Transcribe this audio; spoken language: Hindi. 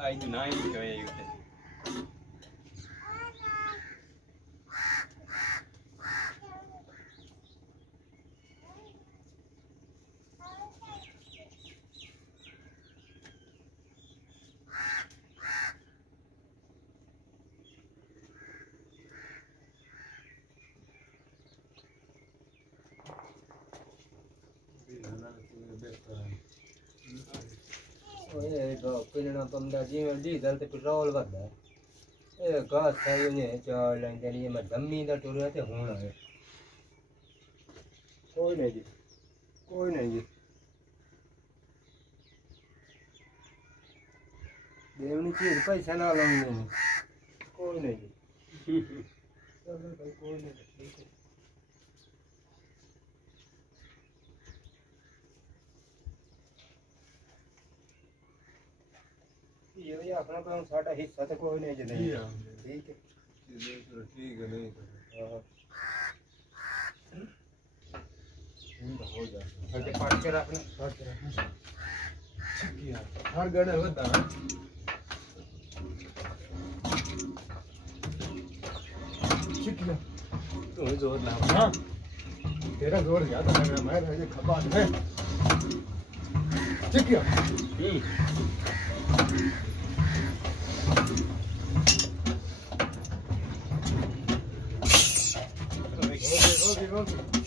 Ai do nai cái gì vậy? Ôi rồi quên nó tôm đã đi đi dal te petrol vật đấy. Ê gas thay nhỉ cho lên cái này mà đâm mi đã trôi ra thì không rồi. Coi này gì? Coi này gì? Đều ní chưa phải sao nào làm này. Coi này gì? Sao nó phải coi này được. ये अपना काम साटा हिस्सा तो कोई नहीं जने ठीक है ठीक है नहीं तो हो जाए ओके काट के रखना ठीक है हर गड़े होता है ठीक है तू जोर ना हां तेरा जोर ज्यादा लग रहा है मैं खपा है ठीक है ओके